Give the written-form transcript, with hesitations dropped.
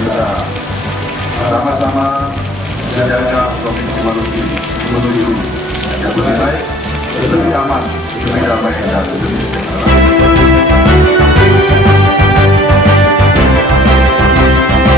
bisa sama-sama menjaga Provinsi Maluku menuju yang lebih baik, lebih aman, lebih damai, dan lebih sejahtera.